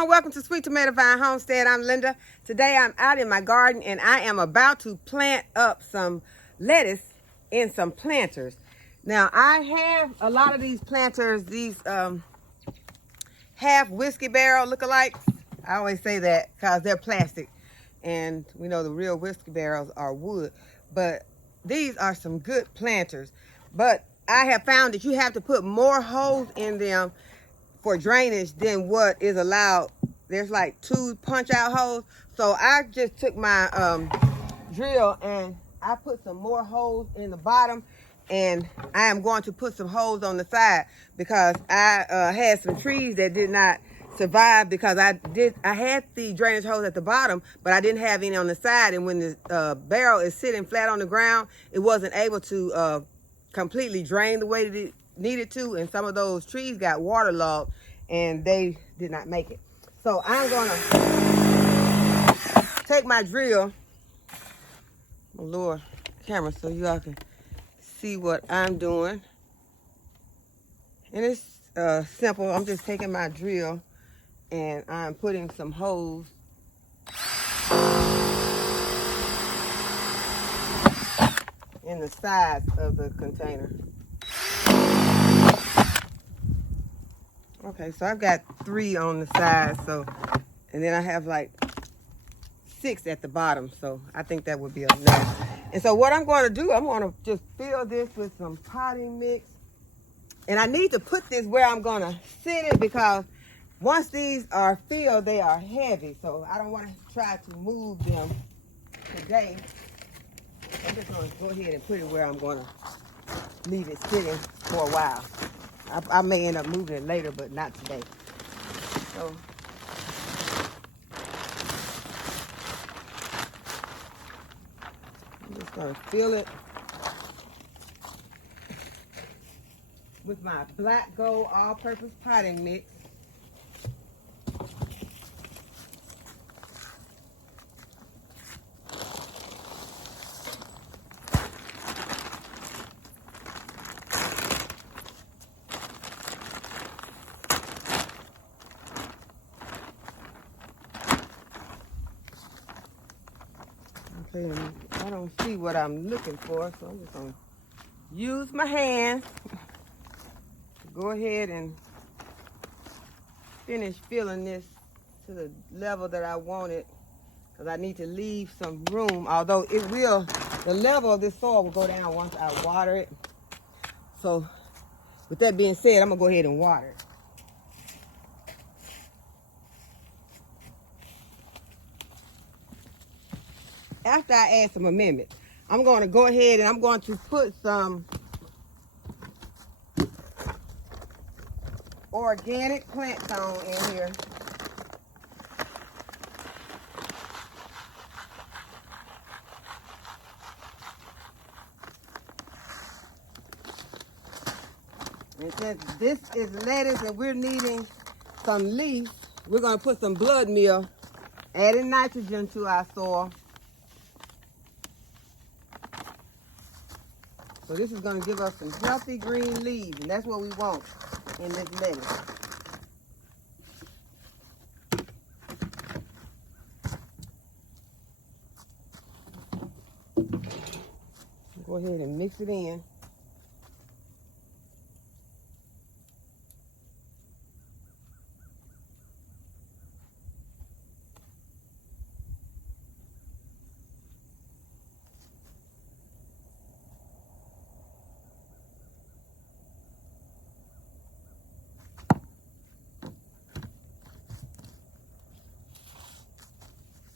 everyone, welcome to Sweet Tomato Vine Homestead. I'm Linda. Today I'm out in my garden and I am about to plant up some lettuce in some planters. Now I have a lot of these planters, these half whiskey barrel lookalikes. I always say that because they're plastic and we know the real whiskey barrels are wood, but these are some good planters. But I have found that you have to put more holes in them for drainage than what is allowed. There's like 2 punch out holes. So I just took my drill and I put some more holes in the bottom, and I am going to put some holes on the side because I had some trees that did not survive because I had the drainage holes at the bottom, but I didn't have any on the side. And when the barrel is sitting flat on the ground, it wasn't able to completely drain the way that it needed to, and some of those trees got waterlogged and they did not make it. So I'm gonna take my drill, lower camera so you all can see what I'm doing. And it's simple. I'm just taking my drill and I'm putting some holes in the sides of the container. Okay, so I've got 3 on the side, so, and then I have like 6 at the bottom, so I think that would be enough. And so what I'm going to do, I'm going to just fill this with some potting mix. And I need to put this where I'm going to sit it because once these are filled, they are heavy. So I don't want to try to move them today. I'm just going to go ahead and put it where I'm going to leave it sitting for a while. I may end up moving it later, but not today. So I'm just going to fill it with my black gold all-purpose potting mix. Okay, and I don't see what I'm looking for, so I'm just going to use my hands to go ahead and finish filling this to the level that I want it, because I need to leave some room, although it will, the level of this soil will go down once I water it. So with that being said, I'm going to go ahead and water it. After I add some amendments, I'm going to go ahead and I'm going to put some organic plant stone in here. And since this is lettuce and we're needing some leaf, we're going to put some blood meal, adding nitrogen to our soil. So this is going to give us some healthy green leaves, and that's what we want in this lettuce. Go ahead and mix it in.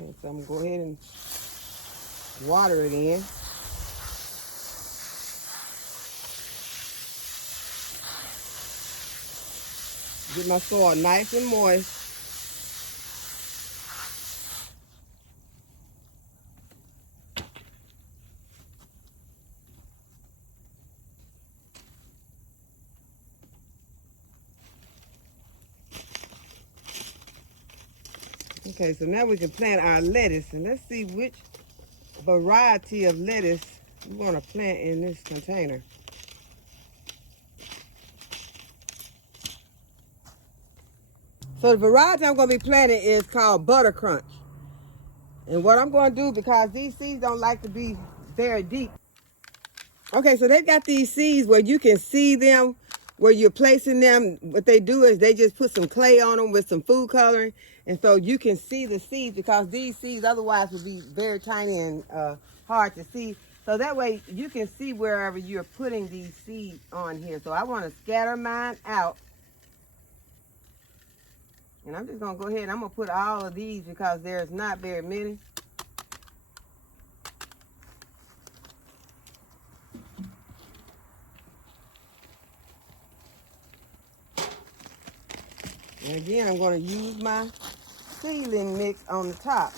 Okay, so I'm going to go ahead and water it in. Get my soil nice and moist. Okay, so now we can plant our lettuce, and let's see which variety of lettuce we want to plant in this container. So the variety I'm going to be planting is called Butter Crunch. And what I'm going to do, because these seeds don't like to be very deep. Okay, so they got these seeds where you can see them, where you're placing them. What they do is they just put some clay on them with some food coloring. And so you can see the seeds, because these seeds otherwise would be very tiny and hard to see. So that way you can see wherever you're putting these seeds on here. So I want to scatter mine out. And I'm just going to go ahead and I'm going to put all of these because there's not very many. And again, I'm going to use my seedling mix on the top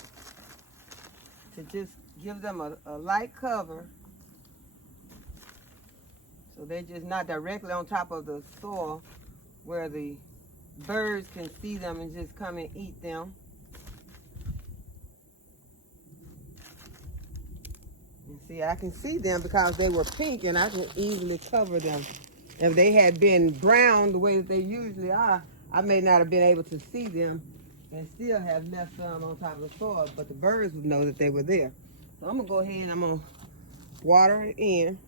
to just give them a light cover, so they're just not directly on top of the soil where the birds can see them and just come and eat them. And see, I can see them because they were pink, and I can easily cover them. If they had been brown the way that they usually are, I may not have been able to see them and still have left some on top of the soil, but the birds would know that they were there. So I'm gonna go ahead and I'm gonna water it in.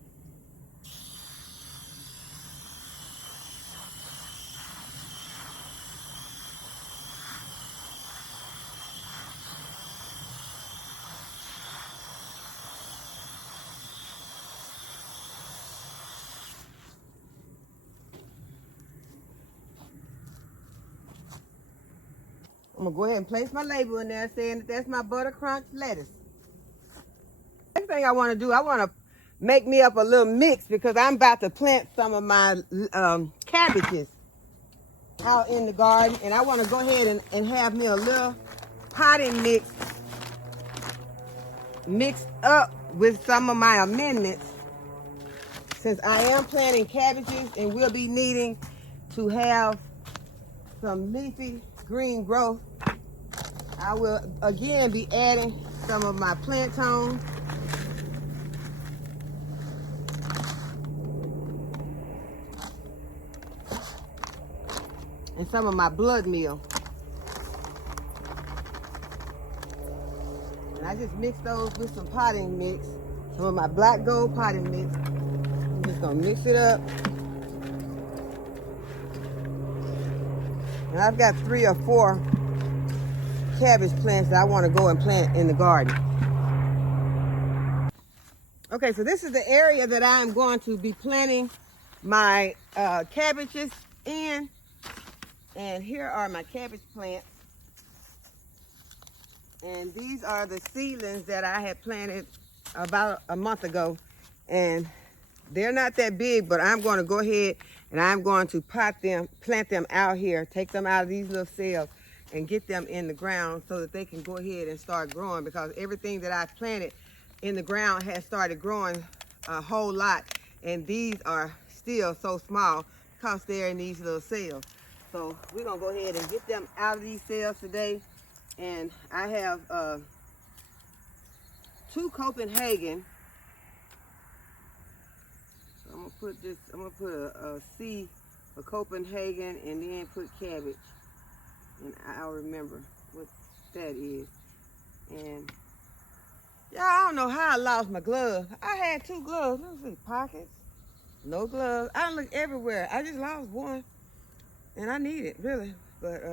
I'm gonna go ahead and place my label in there saying that that's my Butter Crunch lettuce. Next thing I wanna do, I wanna make me up a little mix because I'm about to plant some of my cabbages out in the garden, and I wanna go ahead and have me a little potting mix mixed up with some of my amendments, since I am planting cabbages and we'll be needing to have some leafy green growth. I will again be adding some of my plantain and some of my blood meal. And I just mix those with some potting mix, some of my black gold potting mix. I'm just gonna mix it up. And I've got 3 or 4 cabbage plants that I want to go and plant in the garden. Okay, so this is the area that I'm going to be planting my cabbages in. And here are my cabbage plants. And these are the seedlings that I had planted about a month ago. And they're not that big, but I'm going to go ahead and I'm going to plant them out here, take them out of these little cells and get them in the ground so that they can go ahead and start growing, because everything that I planted in the ground has started growing a whole lot. And these are still so small because they're in these little cells. So we're going to go ahead and get them out of these cells today. And I have 2 Copenhagen. I'm gonna put a C for Copenhagen and then put cabbage, and I'll remember what that is. And yeah, I don't know how I lost my glove. I had 2 gloves. Let me see, pockets, no gloves. I looked everywhere. I just lost one, and I need it really, but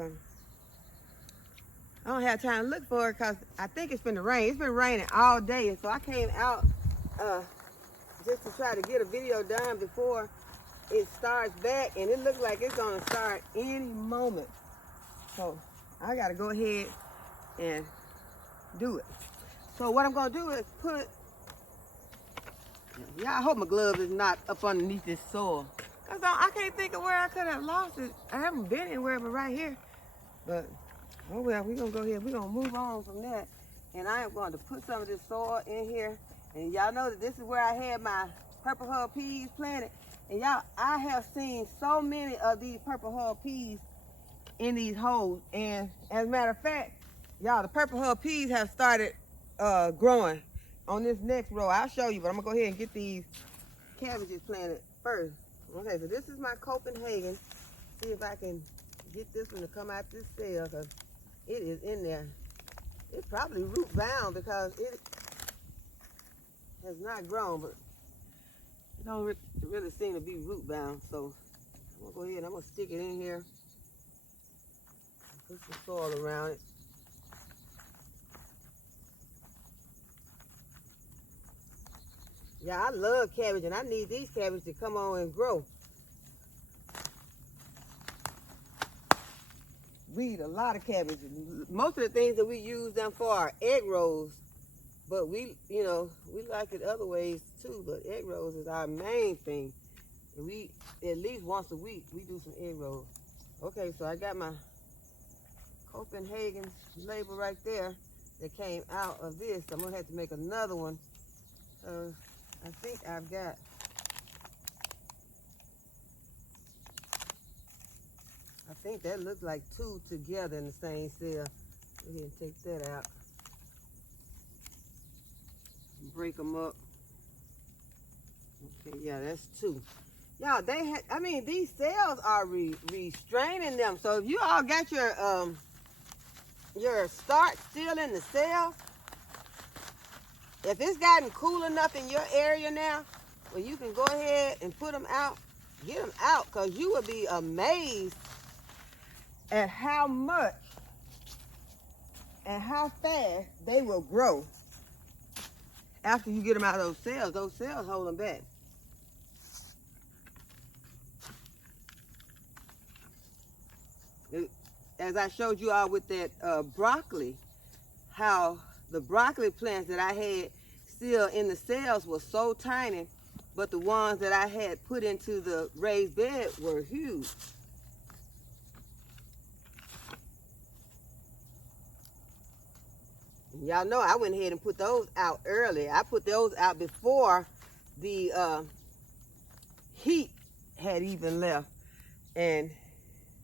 I don't have time to look for it because I think it's been the rain. It's been raining all day, and so I came out just to try to get a video done before it starts back, and it looks like it's gonna start any moment. So I gotta go ahead and do it. So what I'm gonna do is I hope my glove is not up underneath this soil, cause I can't think of where I could have lost it. I haven't been anywhere but right here. But oh well, we're gonna go ahead, we're gonna move on from that. And I am going to put some of this soil in here. And y'all know that this is where I had my purple hull peas planted. And y'all, I have seen so many of these purple hull peas in these holes. And as a matter of fact, y'all, the purple hull peas have started growing on this next row. I'll show you, but I'm gonna go ahead and get these cabbages planted first. Okay, so this is my Copenhagen. See if I can get this one to come out this cell because it is in there. It's probably root bound because it has not grown, but it don't really seem to be root bound. So I'm gonna go ahead and I'm gonna stick it in here. Put some soil around it. Yeah, I love cabbage, and I need these cabbages to come on and grow. We eat a lot of cabbage. Most of the things that we use them for are egg rolls, but we like it other ways too, but egg rolls is our main thing. And we, at least once a week, we do some egg rolls. Okay, so I got my Copenhagen label right there that came out of this. I'm gonna have to make another one. I think I've got that looks like two together in the same cell. Go ahead and take that out. Break them up. Okay, yeah, that's two. Y'all, these cells are restraining them. So if you all got your starch still in the cell, if it's gotten cool enough in your area now, well, you can go ahead and put them out, get them out, because you will be amazed at how much and how fast they will grow after you get them out of those cells. Those cells hold them back. As I showed you all with that broccoli, how the broccoli plants that I had still in the cells were so tiny, but the ones that I had put into the raised bed were huge. Y'all know I went ahead and put those out early. I put those out before the heat had even left. And,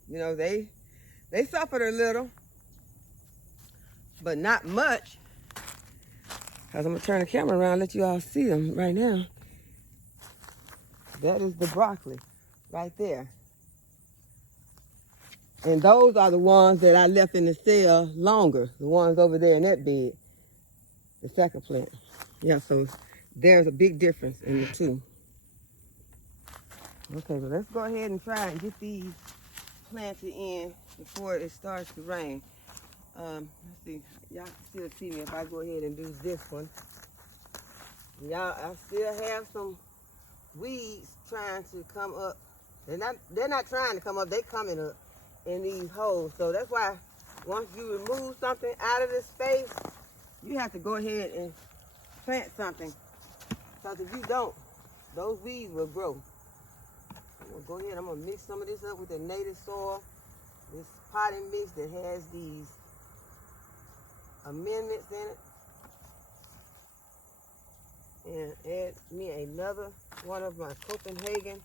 you know, they suffered a little, but not much. Because I'm going to turn the camera around and let you all see them right now. That is the broccoli right there. And those are the ones that I left in the cell longer. The ones over there in that bed. The second plant. Yeah, so there's a big difference in the two. Okay, so let's go ahead and try and get these planted in before it starts to rain. Let's see. Y'all can still see me if I go ahead and do this one. Y'all, I still have some weeds trying to come up. They're not trying to come up, they're coming up in these holes. So that's why once you remove something out of this space, you have to go ahead and plant something. Because if you don't, those weeds will grow. I'm gonna go ahead, I'm gonna mix some of this up with the native soil. This potting mix that has these amendments in it. And add me another one of my Copenhagen.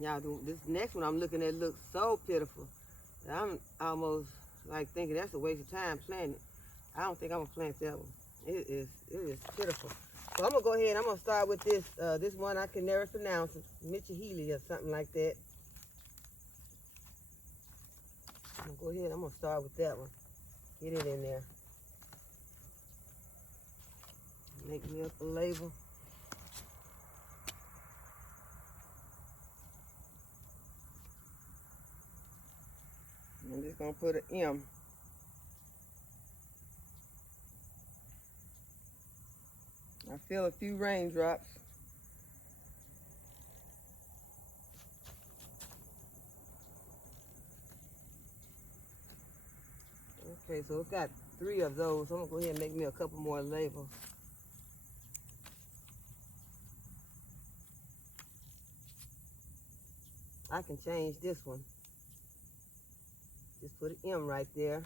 Y'all, this next one I'm looking at looks so pitiful. I'm almost like thinking that's a waste of time planting it. I don't think I'm gonna plant that one. It is pitiful. So I'm gonna go ahead. I'm gonna start with this. This one I can never pronounce. Mitchahili or something like that. I'm gonna go ahead. I'm gonna start with that one. Get it in there. Make me up a label. I'm just gonna put an M. I feel a few raindrops. Okay, so it's got 3 of those. I'm gonna go ahead and make me a couple more labels. I can change this one. Just put an M right there.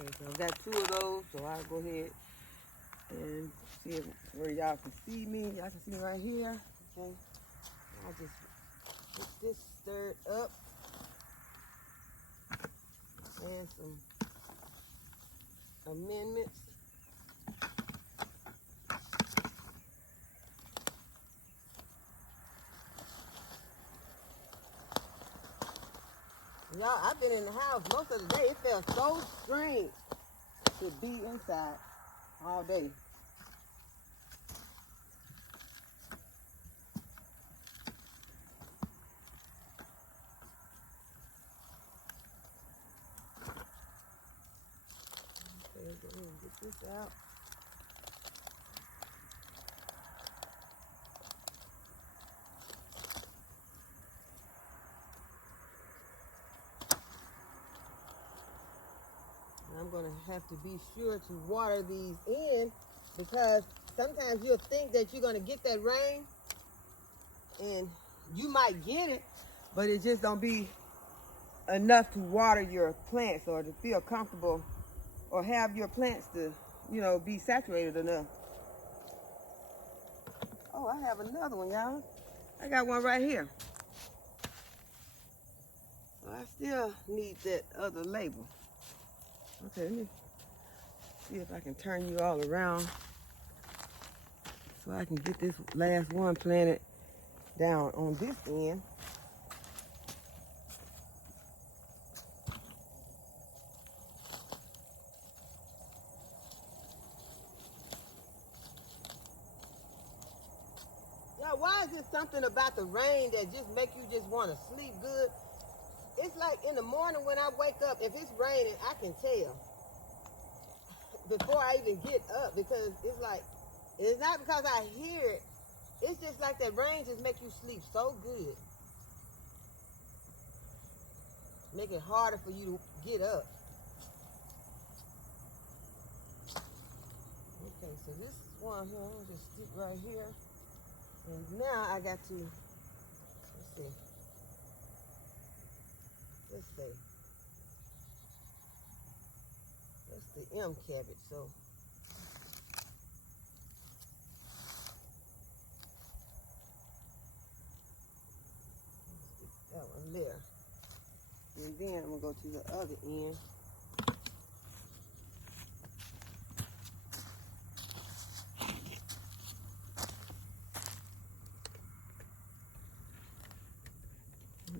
Okay, so I've got 2 of those, so I'll go ahead And see where y'all can see me. Y'all can see me right here. Okay. I'll just get this stirred up. And some amendments. Y'all, I've been in the house most of the day. It felt so strange to be inside all day. Okay, go ahead and get this out. I'm going to have to be sure to water these in because sometimes you'll think that you're going to get that rain and you might get it, but it just don't be enough to water your plants or to feel comfortable or have your plants to, you know, be saturated enough. Oh, I have another one, y'all. I got one right here. So I still need that other label. Okay, let me see if I can turn you all around so I can get this last one planted down on this end. Now, why is it something about the rain that just make you just want to sleep good? It's like in the morning when I wake up, if it's raining, I can tell before I even get up because it's like, it's not because I hear it. It's just like that rain just make you sleep so good. Make it harder for you to get up. Okay, so this one here, I'm gonna just stick right here. And now I got to, let's see. Let's say, that's the M cabbage, so. That one there. And then I'm gonna go to the other end.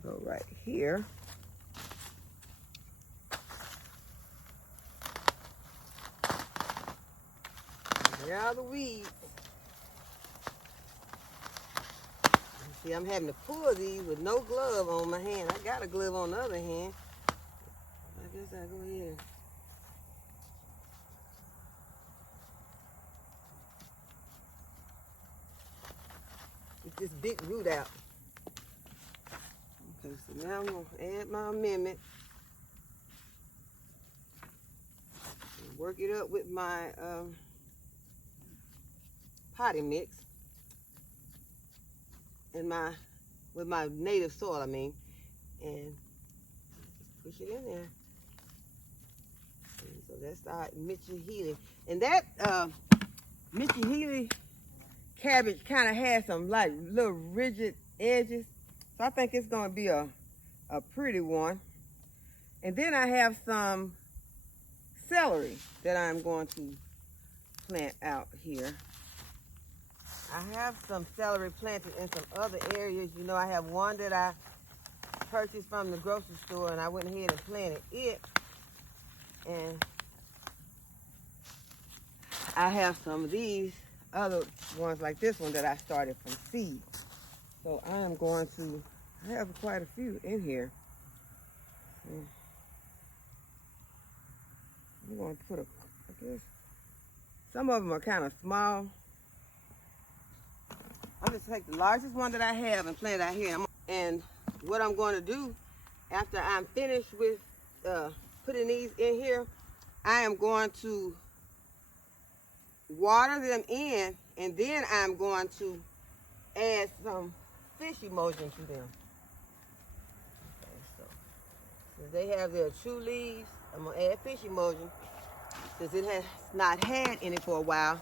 Go right here. There are the weeds. See, I'm having to pull these with no glove on my hand. I got a glove on the other hand. I guess I'll go ahead and get this big root out. Okay, so now I'm going to add my amendment. Work it up with my potting mix. And with my native soil, I mean, and push it in there. And so that's our Mitchell Healy. And that Mitchell Healy cabbage kind of has some like little rigid edges. So I think it's going to be a pretty one. And then I have some celery that I'm going to plant out here. I have some celery planted in some other areas. You know, I have one that I purchased from the grocery store and I went ahead and planted it. And I have some of these other ones like this one that I started from seed. So I am going to, I have quite a few in here. I'm going to put I guess, some of them are kind of small. I'm just take the largest one that I have and plant it out here. And what I'm going to do after I'm finished with putting these in here, I am going to water them in, and then I'm going to add some fish emulsion to them. Okay, so since they have their true leaves, I'm going to add fish emulsion since it has not had any for a while.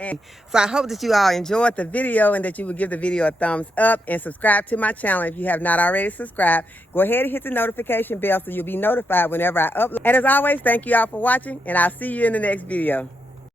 And so I hope that you all enjoyed the video and that you would give the video a thumbs up and subscribe to my channel if you have not already subscribed. Go ahead and hit the notification bell so you'll be notified whenever I upload. And as always, thank you all for watching, and I'll see you in the next video.